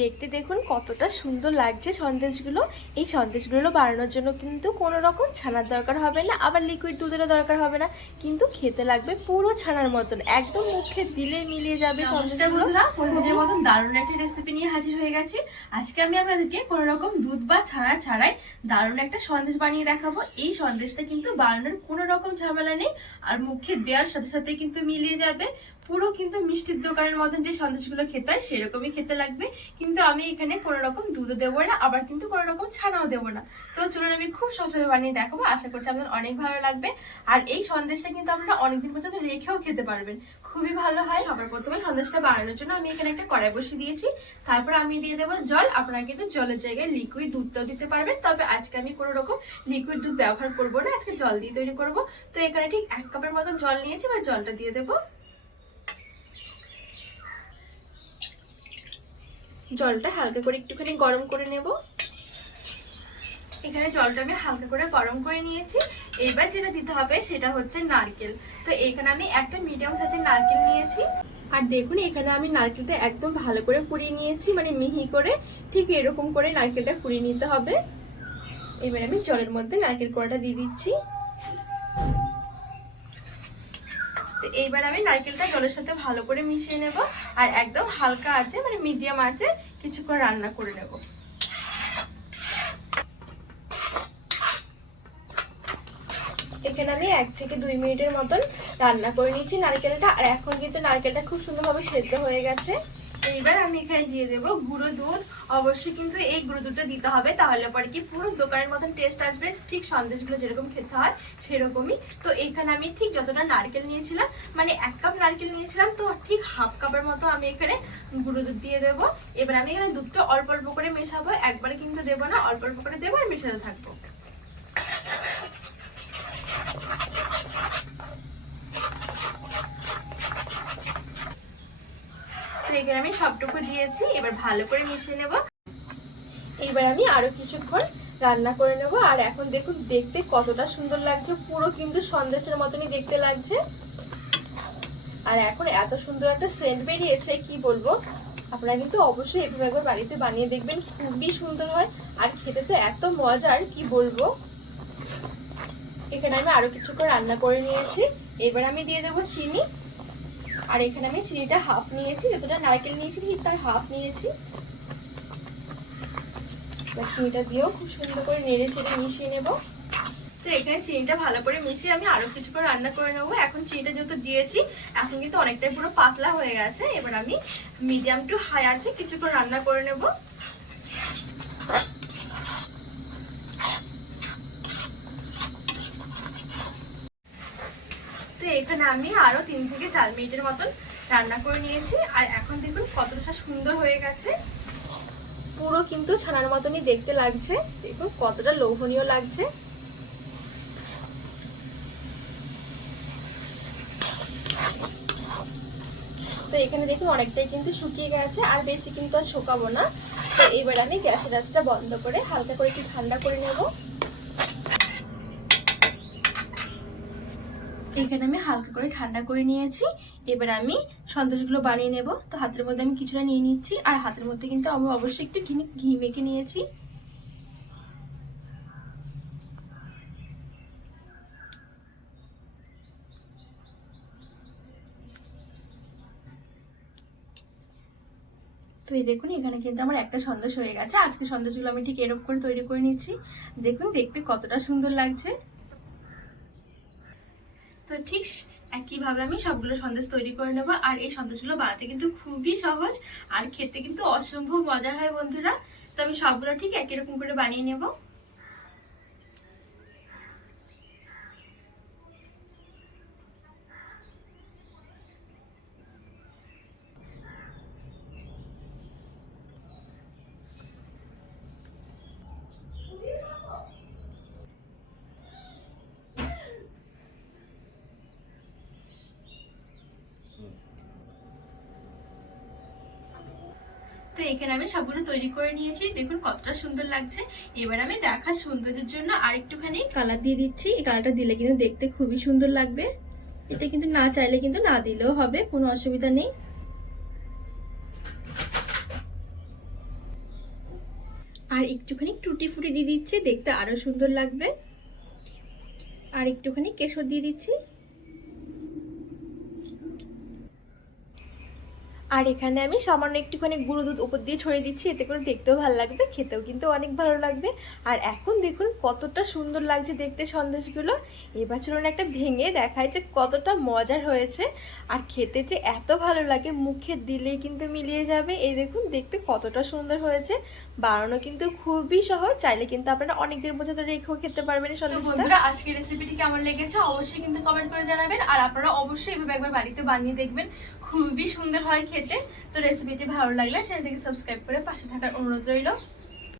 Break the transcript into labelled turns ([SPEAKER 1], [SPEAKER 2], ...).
[SPEAKER 1] দেখতে দেখুন কতটা সুন্দর লাগছে সন্দেশগুলো। এই সন্দেশগুলো বানানোর জন্য কিন্তু কোনো রকম ছানার দরকার হবে না আবার লিকুইড দুধেরও দরকার হবে না। কিন্তু খেতে লাগবে পুরো ছানার মতন একদম মুখে দিলে মিলিয়ে যাবে সন্দেশগুলো।
[SPEAKER 2] প্রতিদিনের মতন দারুণ একটা রেসিপি নিয়ে হাজির হয়ে গেছি। আজকে আমি আপনাদেরকে কোনো রকম দুধ বা ছানা ছাড়াই দারুণ একটা সন্দেশ বানিয়ে দেখাবো। এই সন্দেশটা কিন্তু বানানোর কোনো রকম ঝামেলা নেই আর মুখে দেওয়ার সাথে সাথে কিন্তু মিলিয়ে যাবে। পুরো কিন্তু মিষ্টির দোকানের মতন যে সন্দেশগুলো খেতে হয়, সেরকমই খেতে লাগবে। কিন্তু আমি এখানে কোনো রকম দুধও দেবো না, আবার কিন্তু কোনো রকম ছানাও দেবো না। তো চলুন আমি খুব সহজভাবে বানিয়ে দেখাবো। আশা করছি আপনাদের অনেক ভালো লাগবে। আর এই সন্দেশটা কিন্তু আপনারা অনেকদিন পর্যন্ত রেখেও খেতে পারবেন। খুবই ভালো হয়। সবার প্রথমে সন্দেশটা বানানোর জন্য আমি এখানে একটা কড়াই বসিয়ে দিয়েছি। তারপর আমি দিয়ে দেবো জল। আপনারা কিন্তু জলের জায়গায় লিকুইড দুধটাও দিতে পারবেন। তবে আজকে আমি কোনো রকম লিকুইড দুধ ব্যবহার করব না। আজকে জল দিয়ে তৈরি করব। তো এখানে ঠিক এক কাপের মতন জল নিয়েছি। বা জলটা দিয়ে দেবো। জলটা হালকা করে একটুখানি গরম করে নেব। এখানে জলটা আমি হালকা করে গরম করে নিয়েছি। এবার যেটা দিতে হবে সেটা হচ্ছে নারকেল। তো এখানে আমি একটা মিডিয়াম সাইজের নারকেল নিয়েছি। আর দেখুন, এখানে আমি নারকেলটা একদম ভালো করে কুড়িয়ে নিয়েছি মানে মিহি করে ঠিক এরকম করে নারকেলটা কুড়িয়ে নিতে হবে। এবার আমি জলের মধ্যে নারকেল কোড়াটা দিয়ে দিচ্ছি। তো এইবার আমি নারকেলটা জলের সাথে ভালো করে মিশিয়ে নেব। আর একদম হালকা আছে মানে মিডিয়াম আছে কিছুক্ষণ রান্না করে নেব। এখানে আমি এক থেকে দুই মিনিটের মতন রান্না করে নিয়েছি নারকেলটা। আর এখন কিন্তু নারকেলটা খুব সুন্দরভাবে সেদ্ধ হয়ে গেছে। এইবার আমি এখানে দিয়ে দেব গুঁড়ো দুধ। অবশ্যই কিন্তু এই গুঁড়ো দুধটা দিতে হবে, তাহলে পরে কি পুরো দোকানের মতন টেস্ট আসবে। ঠিক সন্দেশগুলো যেরকম খেতে হয় সেরকমই। তো এখানে আমি ঠিক যতটা নারকেল নিয়েছিলাম মানে এক কাপ নারকেল নিয়েছিলাম, তো ঠিক হাফ কাপের মতো আমি এখানে গুঁড়ো দুধ দিয়ে দেবো। এবার আমি এখানে দুধটা অল্প অল্প করে মেশাবো, একবারে কিন্তু দেবো না, অল্প অল্প করে দেবো আর মেশাতে থাকব। এখানে আমি সবটুকু দিয়েছি, এবার ভালো করে মিশিয়ে নেব। এইবার আমি আরও কিছুক্ষণ রান্না করে নেব। আর এখন দেখুন, দেখতে কতটা সুন্দর লাগছে, পুরো কিন্তু সন্দেশের মতনই দেখতে লাগছে। আর এখন এত সুন্দর একটা সেন্ট বেরিয়েছে, কি বলব? আপনারা কিন্তু অবশ্যই এভাবে একবার বাড়িতে বানিয়ে দেখবেন, খুবই সুন্দর হয়। আর খেতে তো এত মজার, কি বলব? এখানে আমি আরও কিছুক্ষণ রান্না করে নিয়েছি। এবার আমি দিয়ে দেবো চিনি। আর এখানে আমি চিনিটা হাফ নিয়েছি যতটা নারকেল নিয়েছি ঠিক তার হাফ নিয়েছি। চিনিটা দিয়েও খুব সুন্দর করে নেড়ে চেড়ে মিশিয়ে নেব। তো এখানে চিনিটা ভালো করে মিশিয়ে আমি আরও কিছুক্ষণ রান্না করে নেব। এখন চিনিটা যেহেতু দিয়েছি, এখন কিন্তু অনেকটাই পুরো পাতলা হয়ে গেছে। এবার আমি মিডিয়াম টু হাই আছে কিছু কিছুক্ষণ রান্না করে নেব তো এখানে আমি আরও তিন থেকে চার মিনিটের মতন রান্না করে নিয়েছি। আর এখন দেখুন কতটা সুন্দর হয়ে গেছে। পুরো কিন্তু ছানার মতনই দেখতে লাগছে। দেখুন কতটা লোভনীয় লাগছে। তো এখানে দেখুন অনেকটাই কিন্তু শুকিয়ে গেছে, আর বেশি কিন্তু আর শুকাবো না। তো এবার আমি গ্যাসের আঁচটা বন্ধ করে হালকা করে একটু ঠান্ডা করে নেব। এখানে আমি হালকা করে ঠান্ডা করে নিয়েছি। এবার আমি সন্দেশগুলো বানিয়ে নেব। তো হাতের মধ্যে আমি কিছুটা নিয়ে নিচ্ছি। আর হাতের মধ্যে কিন্তু আমি অবশ্যই একটু ঘি ঘি মেখে নিয়েছি। তো এই দেখুন, এখানে কিন্তু আমার একটা সন্দেশ হয়ে গেছে। আজকে সন্দেশগুলো আমি ঠিক এরকম করে তৈরি করে নিচ্ছি। দেখুন, দেখতে কতটা সুন্দর লাগছে। তো ঠিক একইভাবে আমি সবগুলো সন্দেশ তৈরি করে নেব। আর এই সন্দেশগুলো বানাতে কিন্তু খুবই সহজ আর খেতে কিন্তু অসম্ভব মজার হয় বন্ধুরা। তো আমি সবগুলো ঠিক একই রকম করে বানিয়ে নেব। তো এখানে আমি সবগুলো তৈরি করে নিয়েছি। দেখুন কতটা সুন্দর লাগছে। এবার আমি দেখা সৌন্দর্যের জন্য আর একটুখানি কালার দিয়ে দিচ্ছি। এই কালারটা দিলে কিন্তু দেখতে খুবই সুন্দর লাগবে। এটা কিন্তু না চাইলে কিন্তু না দিলেও হবে, কোনো অসুবিধা নেই। আর একটুখানি টুটি ফুটি দিয়ে দিচ্ছি, দেখতে আরও সুন্দর লাগবে। আর একটুখানি কেশর দিয়ে দিচ্ছি। আর এখানে আমি সামান্য একটুখানি গুঁড়ো দুধ উপর দিয়ে ছড়িয়ে দিচ্ছি এতে করে দেখতেও ভালো লাগবে খেতেও কিন্তু অনেক ভালো লাগবে। আর এখন দেখুন কতটা সুন্দর লাগছে দেখতে সন্দেশগুলো। এবার চলুন একটা ভেঙে দেখায় যে কতটা মজার হয়েছে। আর খেতে যে এত ভালো লাগে মুখে দিলেই কিন্তু মিলিয়ে যাবে। এই দেখুন দেখতে কতটা সুন্দর হয়েছে। বানানো কিন্তু খুবই সহজ চাইলে কিন্তু আপনারা অনেক দিন পর্যন্ত রেখেও খেতে পারবেন
[SPEAKER 1] বন্ধুরা আজকের রেসিপিটি কেমন লেগেছে অবশ্যই কিন্তু কমেন্ট করে জানাবেন। আর আপনারা অবশ্যই এভাবে একবার বাড়িতে বানিয়ে দেখবেন। খুবই সুন্দর হয় খেতে। তো রেসিপিটি ভালো লাগলে চ্যানেলটিকে সাবস্ক্রাইব করে পাশে থাকার অনুরোধ রইল।